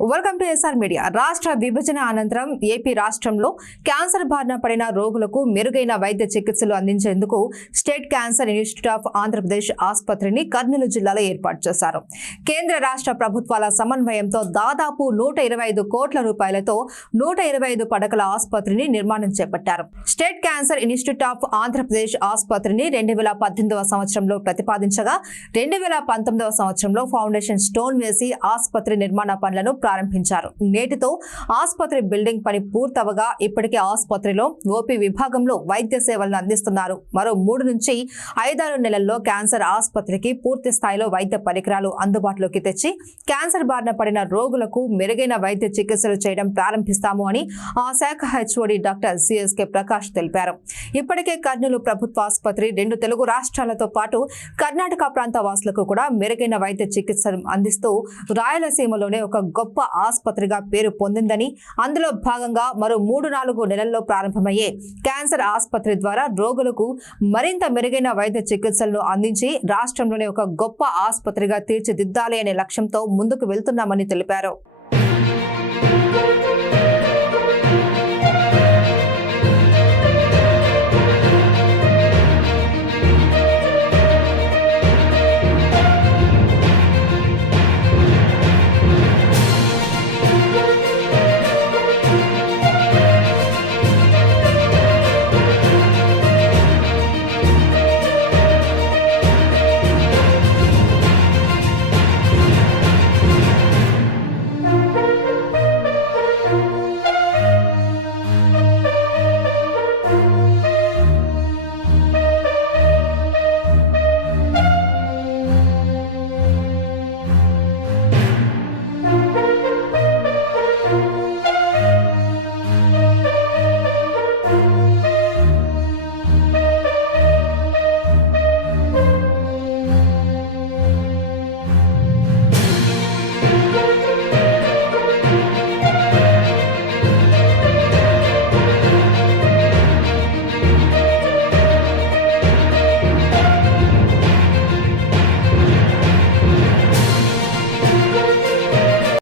Welcome to SR media రాష్ట్ర విభజన అనంతరం ఏపీ రాష్ట్రంలో క్యాన్సర్ బారిన పడిన రోగులకు మెరుగైన వైద్య చికిత్సలు అందించేందుకు state cancer institute of Andhra Pradesh ఆసుపత్రిని కర్నూలు జిల్లాలో ఏర్పాటు చేశారు. కేంద్ర రాష్ట్ర ప్రభుత్వాల సమన్వయంతో దాదాపు నూట ఇరవై ఐదు కోట్ల రూపాయలతో నూట ఇరవై ఐదు పడకల ఆసుపత్రిని నిర్మాణం చేపట్టారు. State cancer institute of Andhra Pradesh ఆసుపత్రిని రెండు వేల పద్దెనిమిదవ సంవత్సరంలో ప్రతిపాదించగా రెండు వేల పంతొమ్మిదవ సంవత్సరంలో ఫౌండేషన్ స్టోన్ వేసి ఆసుపత్రి నిర్మాణ పనులను ప్రారంభించారు. నేటితో ఆసుపత్రి బిల్డింగ్ పని పూర్తవగా ఇప్పటికే ఆసుపత్రిలో ఓపీ విభాగంలో వైద్య సేవలను అందిస్తున్నారు. మరో మూడు నుంచి ఐదారు నెలల్లో క్యాన్సర్ ఆసుపత్రికి పూర్తి స్థాయిలో వైద్య పరికరాలు అందుబాటులోకి తెచ్చి క్యాన్సర్ బారిన పడిన రోగులకు మెరుగైన వైద్య చికిత్సలు చేయడం ప్రారంభిస్తాము అని ఆ శాఖ హెచ్ఓడి డాక్టర్ సిఎస్కే ప్రకాష్ తెలిపారు. ఇప్పటికే కర్నూలు ప్రభుత్వ ఆసుపత్రి రెండు తెలుగు రాష్ట్రాలతో పాటు కర్ణాటక ప్రాంత వాసులకు కూడా మెరుగైన వైద్య చికిత్సలు అందిస్తూ రాయలసీమలోనే ఒక గొప్ప గొప్ప ఆసుపత్రిగా పేరు పొందిందని అందులో భాగంగా మరో మూడు నాలుగు నెలల్లో ప్రారంభమయ్యే క్యాన్సర్ ఆసుపత్రి ద్వారా రోగులకు మరింత మెరుగైన వైద్య చికిత్సలను అందించి రాష్ట్రంలోనే ఒక గొప్ప ఆసుపత్రిగా తీర్చిదిద్దాలి అనే లక్ష్యంతో ముందుకు వెళ్తున్నామని తెలిపారు.